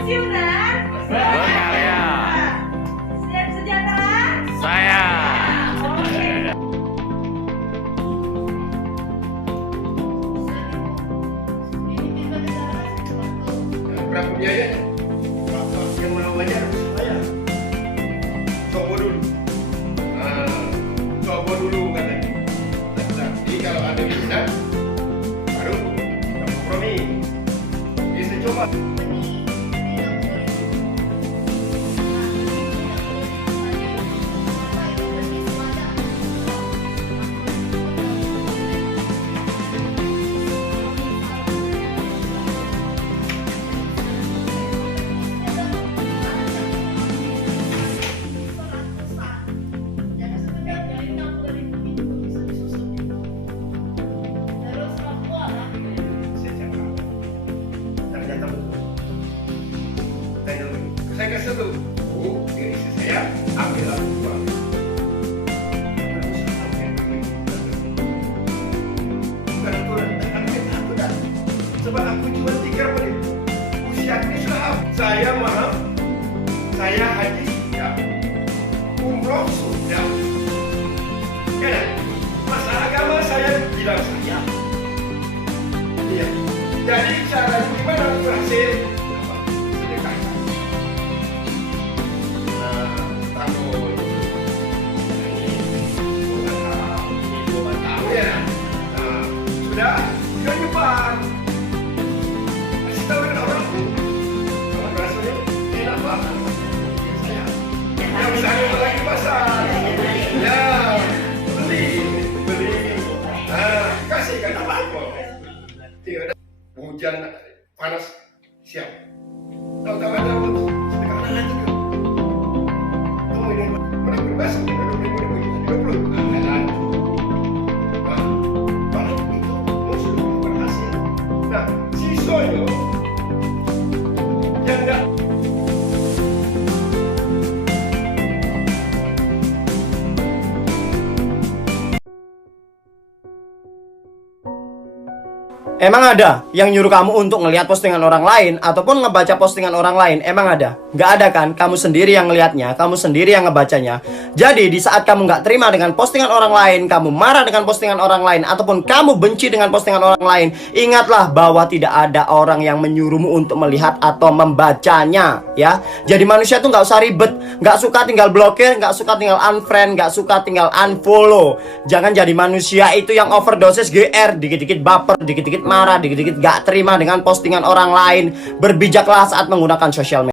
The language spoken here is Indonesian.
pensiunan? Berkarya. Dan sejahtera? Saya. Oke. Berapa biayanya? Yang mau bayar saya. Coba dulu. Coba dulu katanya. Nanti kalau ada minat, baru kita kompromi. Bisa coba. Ternyata betul. Tanya dulu. Saya kasih satu. Oh, dia isi saya. Ambil lalu uang. Bukan aturan. Aku dah. Sebab aku cuma 3 menit. Usia ini sudah habis. Saya mahal. Saya haji sudah. Umroh sudah. Kan? Masalah agama saya bilang saya. Iya. Jadi caranya gimana berhasil? Sedekahkan. Tahun ini 2 tahun ya. Sudah dia nyebar. Kasih tahu dengan orang itu. Kalau rasanya enak banget. Saya. Yang saya lagi di pasar. Ya, beli. Kasih kan apa-apa. Tidak ada hujan panas siap. Tahu-tahu ada sedekah anak itu. Kamu ini mana bebas? Kalau itu musuh berhasil. Nah, sisanya yang enggak. Emang ada yang nyuruh kamu untuk ngelihat postingan orang lain ataupun ngebaca postingan orang lain? Emang ada? Nggak ada kan? Kamu sendiri yang ngelihatnya, kamu sendiri yang ngebacanya. Jadi di saat kamu nggak terima dengan postingan orang lain, kamu marah dengan postingan orang lain, ataupun kamu benci dengan postingan orang lain, ingatlah bahwa tidak ada orang yang menyuruhmu untuk melihat atau membacanya, ya. Jadi manusia tuh nggak usah ribet, nggak suka tinggal blokir, nggak suka tinggal unfriend, nggak suka tinggal unfollow. Jangan jadi manusia itu yang overdosis GR, dikit-dikit baper, dikit-dikit marah, dikit-dikit gak terima dengan postingan orang lain. Berbijaklah saat menggunakan sosial media.